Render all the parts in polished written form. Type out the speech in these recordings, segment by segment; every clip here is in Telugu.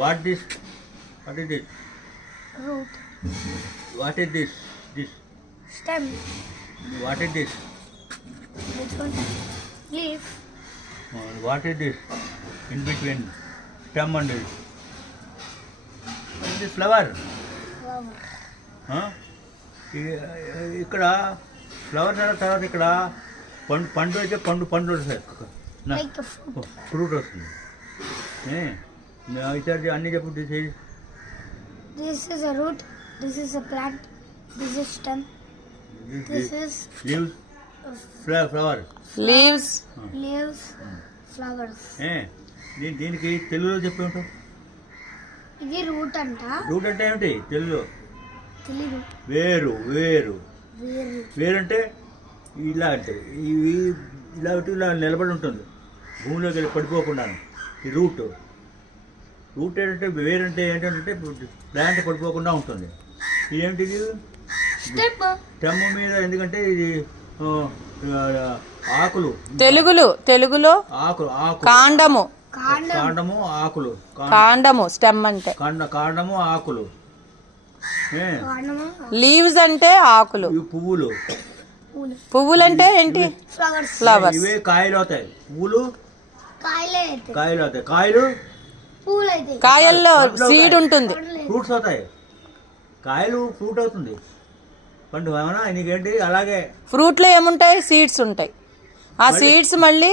What this? What is this? root, what is this? This stem, what is this? which one? Leaf, what is this? In between stem and this flower. flower, ఇక్కడ ఫ్లవర్ తర్వాత ఇక్కడ పండు అయితే పండు వస్తాయి, like a fruit. ఫ్రూట్ వస్తుంది. ఈసారి అన్నీ చెప్పు. This is a root, this is a plant, this is stem, this is leaves, flower. Leaves. leaves, flowers. దీనికి తెలుగులో చెప్పి ఉంటాం. ఇది రూట్ అంట. రూట్ అంటే ఏమిటి తెలుగులో? తెలీదు. వేరు. వేరు వేరు. వేరు అంటే ఇలా అంటే ఇవి ఇలా నిలబడి ఉంటుంది, భూమిలోకి వెళ్ళి పడిపోకుండా. ఈ రూట్ ఏంటంటే వేరు అంటే ఏంటంటే ప్లాంట్ పడిపోకుండా ఉంటుంది. ఇదేంటిది? స్టెమ్. స్టెమ్ మీద, ఎందుకంటే ఇది ఆకులు. తెలుగులో ఆకులు కాండము. కాండము ఆకులు. కాండము స్టెమ్ అంటే. కాండము ఆకులు. లీవ్స్ అంటే ఆకులు. ఇవి పువ్వులు. పువ్వులు అంటే ఏంటి? ఫ్లవర్స్. ఇవే కాయలు అవుతాయి. పువ్వులు కాయలు అవుతాయి. కాయలు పూలు అయితే. కాయల్లో సీడ్ ఉంటుంది. ఫ్రూట్స్ అవుతాయి. కాయలు ఫ్రూట్ అవుతుంది. పండు ఏమన్నా నీకేంటి? అలాగే ఫ్రూట్ లో ఏముంటాయి? సీడ్స్ ఉంటాయి. ఆ సీడ్స్ మళ్ళీ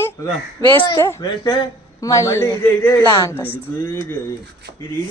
వేస్తే వేస్తే మళ్ళీ ఇదే ప్లాంట్ ఇది